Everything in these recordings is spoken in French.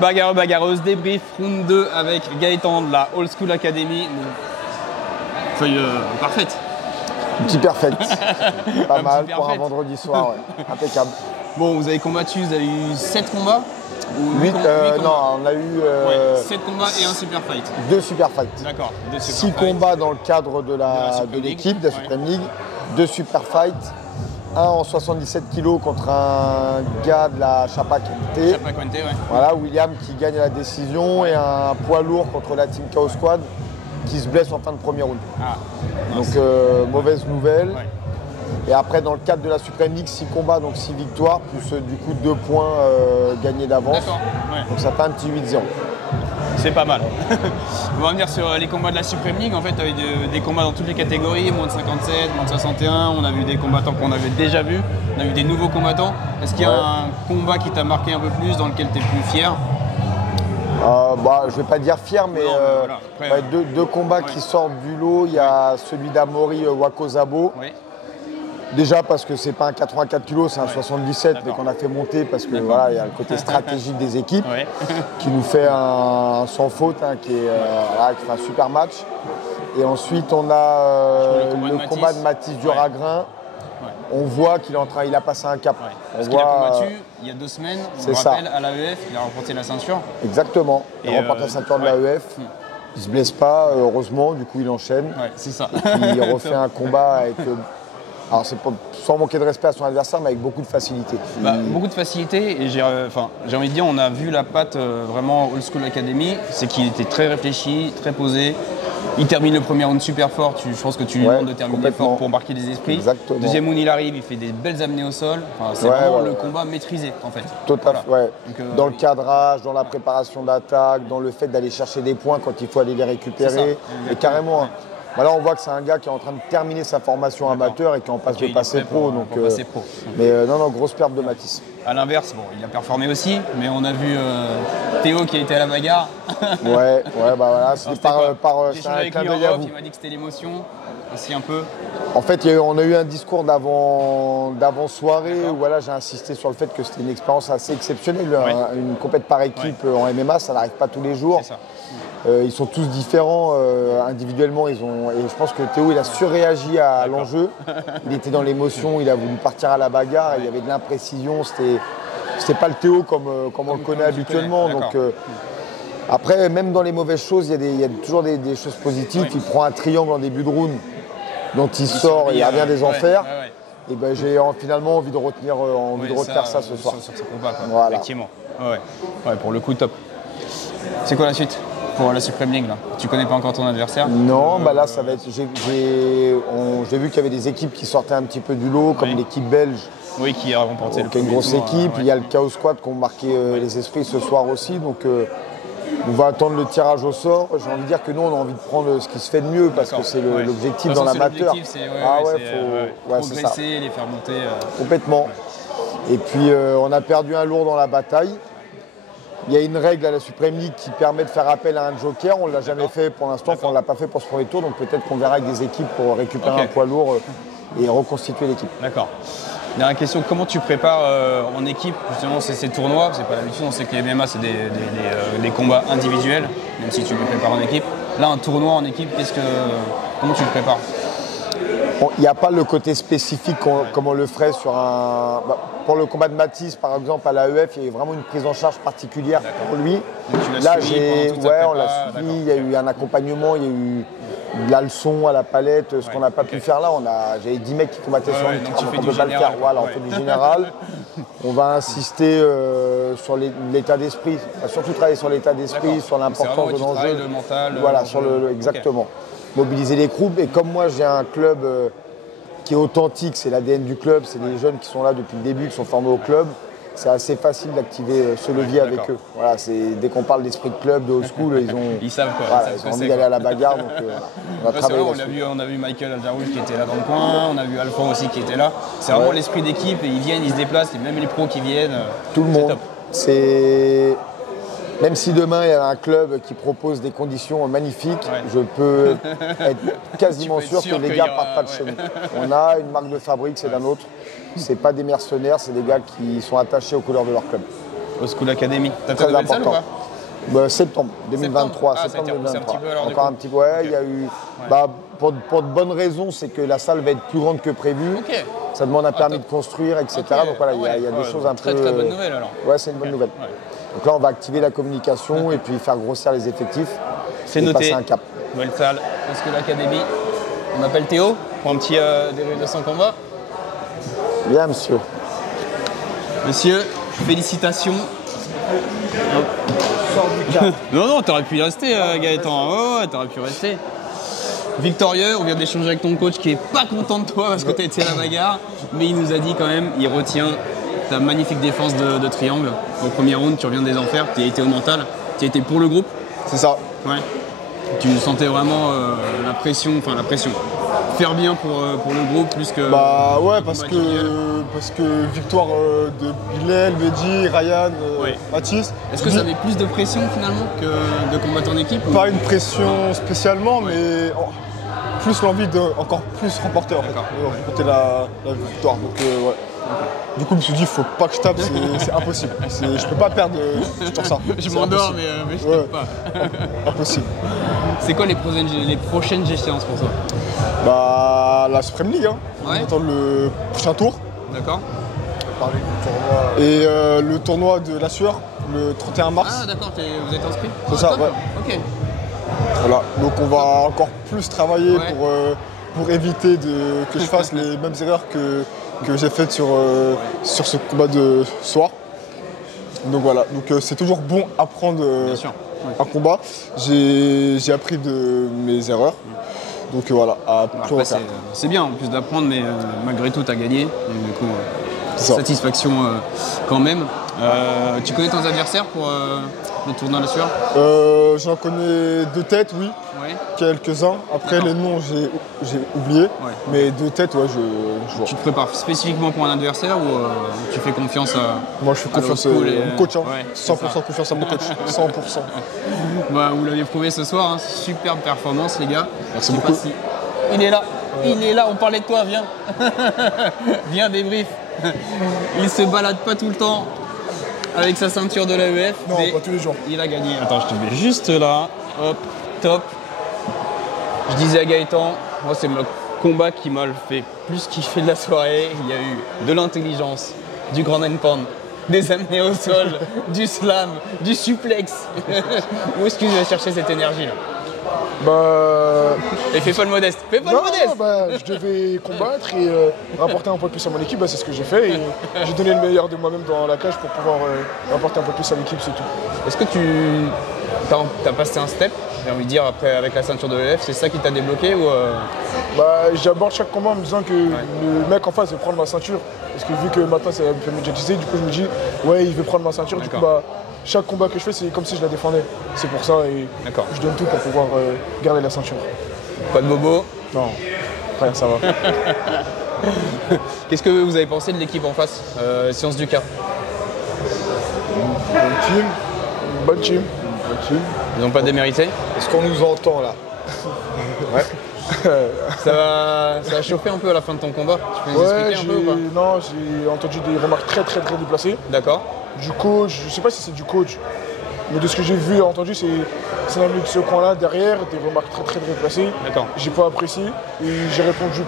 Bagarreux, bagarreuse, débrief, round 2 avec Gaëtan de la Old School Academy. Feuille parfaite. Un petit perfect. Pas mal petit pour un perfect. vendredi soir, ouais. Impeccable. Bon, vous avez combattu, vous avez eu 7 combats ou 8, combats non, on a eu 7 combats et un super fight. 2 super fights. D'accord, 2 super 6 fights. combats dans le cadre de Supreme l'équipe, League. de la Supreme League. 2 super fights. Un en 77 kg contre un gars de la Chapa Kente. Chapa Kente, ouais. Voilà, William qui gagne la décision et un poids lourd contre la Team Chaos Squad qui se blesse en fin de premier round. Ah, Donc mince. mauvaise nouvelle. Ouais. Et après dans le cadre de la Supreme League, 6 combats, donc 6 victoires, plus du coup 2 points gagnés d'avance. D'accord, ouais. Donc ça fait un petit 8-0. C'est pas mal. On va revenir sur les combats de la Supreme League. En fait, tu as eu des combats dans toutes les catégories, moins de 57, moins de 61. On a vu des combattants qu'on avait déjà vus. On a vu des nouveaux combattants. Est-ce qu'il y a un combat qui t'a marqué un peu plus, dans lequel tu es plus fier? Je vais pas dire fier, mais Non, voilà. Après, deux combats qui sortent du lot. Il y a celui d'Amori Wakozabo. Oui. Déjà parce que c'est pas un 84 kg, c'est un 77, mais qu'on a fait monter parce que voilà, il y a le côté stratégique des équipes Ouais. qui nous fait un sans faute, qui fait un super match. Et ensuite on a le combat de Mathis Duragrin. Ouais. On voit qu'il est en train, il a passé un cap. Ouais. On Parce qu'il a voit, combattu il y a 2 semaines, on c'est le ça. rappelle, à l'AEF, il a remporté la ceinture. Exactement. Il Et, remporte la ceinture de ouais. l'AEF. Il se blesse pas, heureusement, du coup il enchaîne. Ouais, c'est ça. Il refait un combat avec. Alors c'est pas sans manquer de respect à son adversaire, mais avec beaucoup de facilité. Beaucoup de facilité et j'ai envie de dire, on a vu la patte vraiment Old School Academy, c'est qu'il était très réfléchi, très posé. Il termine le premier round super fort, je pense que tu lui demandes de terminer fort pour marquer les esprits. Exactement. Deuxième round il arrive, il fait des belles amenées au sol. Enfin, c'est vraiment le combat maîtrisé en fait. Tout à fait, ouais. Donc, dans le cadrage, dans la préparation d'attaque, dans le fait d'aller chercher des points quand il faut aller les récupérer. Et carrément. Ouais. Là, on voit que c'est un gars qui est en train de terminer sa formation amateur et qui est en passe de passer pro. Donc, pro. Mais non, grosse perte de Mathis. À l'inverse, bon, il a performé aussi, mais on a vu Théo qui a été à la bagarre. Ouais, voilà, c'était par J'ai c'est échangé un avec clin lui en d'œil à off, vous. il m'a dit que c'était l'émotion aussi un peu. En fait, on a eu un discours d'avant-soirée où voilà, j'ai insisté sur le fait que c'était une expérience assez exceptionnelle. Ouais. Une compète par équipe en MMA, ça n'arrive pas tous les jours. C'est ça. Ils sont tous différents individuellement. Et je pense que Théo, il a surréagi à l'enjeu. Il était dans l'émotion, il a voulu partir à la bagarre. Il y avait de l'imprécision. C'était pas le Théo comme on le connaît habituellement. Donc, après, même dans les mauvaises choses, il y a toujours des choses positives. Ouais. Il prend un triangle en début de round dont il sort et il revient des enfers. Et ben, j'ai finalement envie de retenir, ça ce soir. Sur ce combat, quoi. Voilà. Effectivement. Ouais, pour le coup, top. C'est quoi la suite pour la Supreme League là? Tu connais pas encore ton adversaire? Non, là ça va être. J'ai vu qu'il y avait des équipes qui sortaient un petit peu du lot, comme l'équipe belge. Oui, qui a remporté le qui est une grosse équipe. Il y a le Chaos Squad qui ont marqué les esprits ce soir aussi. Donc on va attendre le tirage au sort. J'ai envie de dire que nous, on a envie de prendre ce qui se fait de mieux parce que c'est l'objectif dans l'amateur. Faut progresser, les faire monter. Complètement. Et puis on a perdu un lourd dans la bataille. Il y a une règle à la Supreme League qui permet de faire appel à un joker. On ne l'a jamais fait pour l'instant, on ne l'a pas fait pour ce premier tour. Donc peut-être qu'on verra avec des équipes pour récupérer un poids lourd et reconstituer l'équipe. D'accord. Dernière question, comment tu prépares en équipe justement ces tournois? C'est pas l'habitude, on sait que les MMA c'est des combats individuels, même si tu les prépares en équipe. Là, un tournoi en équipe, comment tu le prépares? Il n'y a pas le côté spécifique comme on le ferait sur un. Pour le combat de Mathis, par exemple, à l'AEF, il y a eu vraiment une prise en charge particulière pour lui. Là, on l'a suivi, il y a eu un accompagnement, il y a eu de la leçon à la palette, ce qu'on n'a pas pu faire là. J'avais 10 mecs qui combattaient sur une donc on ne peut pas le faire. Voilà, on fait du général. On va insister sur l'état d'esprit, on va surtout travailler sur l'état d'esprit, sur l'importance de l'enjeu. Le mental. Voilà, exactement. Mobiliser les groupes. Et comme moi, j'ai un club qui est authentique, c'est l'ADN du club, c'est des jeunes qui sont là depuis le début, qui sont formés au club. C'est assez facile d'activer ce levier avec eux. Voilà, dès qu'on parle d'esprit de club, de old school, ils savent quoi. Voilà, ils ont envie d'aller à la bagarre. Donc, on va travailler on a vu Michael Aljaroul qui était là dans le coin, on a vu Alphonse aussi qui était là. C'est vraiment l'esprit d'équipe et ils viennent, ils se déplacent, et même les pros qui viennent. Tout le monde. Même si demain il y a un club qui propose des conditions magnifiques, je peux être quasiment sûr que les gars ne partent pas de chez nous. On a une marque de fabrique, c'est d'un autre. C'est pas des mercenaires, c'est des gars qui sont attachés aux couleurs de leur club. Old School Academy. T'as fait Très de nouvelle salle ou important. pas? Septembre 2023. Ah, ça a été repoussé un petit peu alors, du Encore coup. un petit peu. Ouais, il y a eu. Bah, pour de bonnes raisons, c'est que la salle va être plus grande que prévu. Ok. Ça demande un permis top. de construire, etc. Ok. Donc voilà, Ah il y a ouais, des choses un très, peu. très bonne nouvelle alors. Ouais, c'est une bonne nouvelle. Ouais. Donc là, on va activer la communication et puis faire grossir les effectifs. C'est et noté. passer un cap. Nouvelle salle, Old School Academy. On m'appelle Théo pour un petit débrief de son combat. Bien, monsieur. Monsieur, félicitations. Sors du cap. Non, t'aurais pu y rester, Gaëtan. Ouais, t'aurais pu rester. Victorieux, on vient d'échanger avec ton coach qui est pas content de toi parce que t'as été à la bagarre, mais il nous a dit quand même, il retient ta magnifique défense de triangle. Au premier round, tu reviens des enfers, tu as été au mental, tu as été pour le groupe. C'est ça. Ouais. Tu sentais vraiment la pression. Faire bien pour le groupe plus que. Bah ouais, le parce combat que victoire de Bilal, Mehdi, Ryan, Ouais. Mathis. Est-ce que ça avait plus de pression finalement que de combattre en équipe ou- Pas une pression spécialement, mais plus l'envie de encore plus remporter en fait. D'accord. Remporter la victoire. Donc ouais. Du coup, je me suis dit, faut pas que je tape, c'est impossible. Je peux pas perdre sur ça. Je C'est m'endors, impossible. mais je Ouais. tape pas. Impossible. C'est quoi les prochaines échéances pour toi? Bah, la Supreme League, hein. Ouais. On attend le prochain tour. D'accord. Parler du tournoi. Et le tournoi de la sueur, le 31 mars. Ah d'accord, vous êtes inscrit? C'est ça, top. ouais. Ok. Voilà, donc on va encore plus travailler Ouais. pour éviter que je fasse les mêmes erreurs que j'ai faites sur ce combat de soir. Donc voilà, donc c'est toujours bon apprendre Bien sûr. un combat. J'ai appris de mes erreurs. Donc voilà, à plus Après, refaire. c'est bien en plus d'apprendre, mais malgré tout, tu as gagné. Donc, du coup, C'est ça. satisfaction quand même. Tu connais ton adversaire pour le tournoi de la sueur? J'en connais deux têtes, oui, Ouais. quelques-uns. Après D'accord. les noms, j'ai oublié. Ouais. Mais deux têtes, ouais, je vois. Tu te prépares spécifiquement pour un adversaire ou tu fais confiance à. Moi, je fais confiance à l'old school et, mon coach. Hein. ouais, c'est 100% confiance à mon coach. 100%. Bah, vous l'avez prouvé ce soir, hein. Superbe performance les gars. Merci Je sais pas beaucoup. si- Il est là, il est là, on parlait de toi, viens. Viens débrief. Il se balade pas tout le temps avec sa ceinture de l'AEF. Non, mais pas tous les jours. Il a gagné. Attends, je te mets juste là. Hop, top. Je disais à Gaëtan, moi c'est le combat qui m'a fait plus kiffer de la soirée. Il y a eu de l'intelligence, du grand and pound, des amenés au sol, du slam, du suplex. Où est-ce que tu vas chercher cette énergie là? Bah. Et fais pas le modeste, fais pas le Non, modeste. bah, je devais combattre et rapporter un peu plus à mon équipe, bah, c'est ce que j'ai fait. Et j'ai donné le meilleur de moi-même dans la cage pour pouvoir rapporter un peu plus à l'équipe, c'est tout. Est-ce que tu as passé un step, j'ai envie de dire, après avec la ceinture de l'EF, c'est ça qui t'a débloqué ou Bah, j'aborde chaque combat en me disant que le mec en face veut prendre ma ceinture. Parce que vu que maintenant c'est un peu médiatisé, du coup je me dis, ouais, il veut prendre ma ceinture. Du coup, D'accord. bah, chaque combat que je fais, c'est comme si je la défendais. C'est pour ça et D'accord. je donne tout pour pouvoir garder la ceinture. pas de bobo? Non, rien, ça va. Qu'est-ce que vous avez pensé de l'équipe en face, Science du Cas? Bonne team. Ils n'ont pas démérité? Est-ce qu'on nous entend là? Ouais. Ça va chauffer un peu à la fin de ton combat. Tu peux nous Ouais, expliquer un peu ou pas? non, j'ai entendu des remarques très déplacées. D'accord. Du coach, je sais pas si c'est du coach, mais de ce que j'ai vu et entendu, c'est dans ce coin-là, derrière, des remarques très déplacées. D'accord. J'ai pas apprécié et j'ai répondu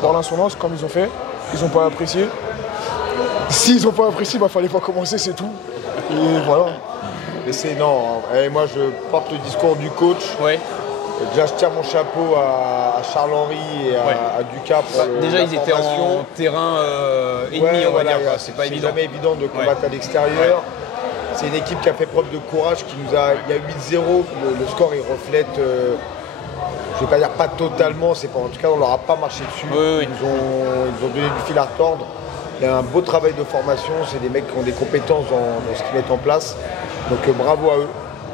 par l'insolence, comme ils ont fait. Ils ont pas apprécié. S'ils ont pas apprécié, bah fallait pas commencer, c'est tout. Et voilà. Mais c'est non. Et moi, je porte le discours du coach. Ouais. Déjà, je tire mon chapeau à Charles-Henri et à Ducas pour Déjà, la ils étaient formation. en terrain ennemi, Ouais, on va voilà, dire. Quoi. C'est pas évident. jamais évident de combattre à l'extérieur. C'est une équipe qui a fait preuve de courage, qui nous a. Il y a 8-0. Le score, il reflète. Je ne vais pas dire pas totalement. C'est pas, en tout cas, on leur a pas marché dessus. Oui. Ils ont donné du fil à retordre. Il y a un beau travail de formation. C'est des mecs qui ont des compétences dans ce qu'ils mettent en place. Donc bravo à eux.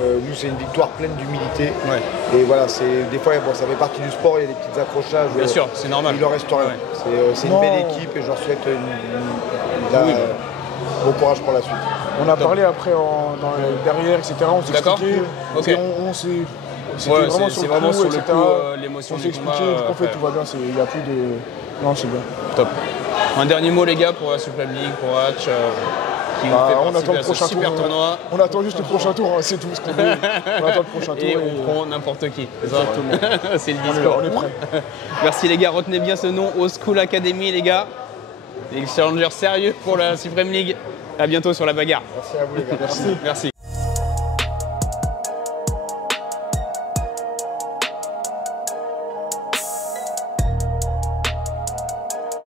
Nous, c'est une victoire pleine d'humilité. Ouais. Et voilà, des fois, bon, ça fait partie du sport, il y a des petits accrochages. Bien sûr, c'est normal. Il leur reste rien. Ouais. C'est une Non. belle équipe et je leur souhaite bon courage pour la suite. On a parlé après derrière, etc. On s'est D'accord. expliqué. Ok. Et on s'est. C'était Ouais, vraiment c'est sur le vraiment coup, sur le etc. coup, l'émotion On du s'est expliqué, combat, du coup, en fait, ouais. tout va bien. Il n'y a plus de. Non, c'est bien. Top. Un dernier mot, les gars, pour la Supreme League, pour Hatch. qui vous fait participer à ce super tournoi. On attend juste le prochain tour, hein, c'est tout ce qu'on veut. On attend le prochain tour. Et on prend n'importe qui. Exactement. C'est le discours. On est prêt. Merci les gars, retenez bien ce nom, Old School Academy les gars. Des challengers sérieux pour la Supreme League. À bientôt sur la bagarre. Merci à vous les gars. Merci.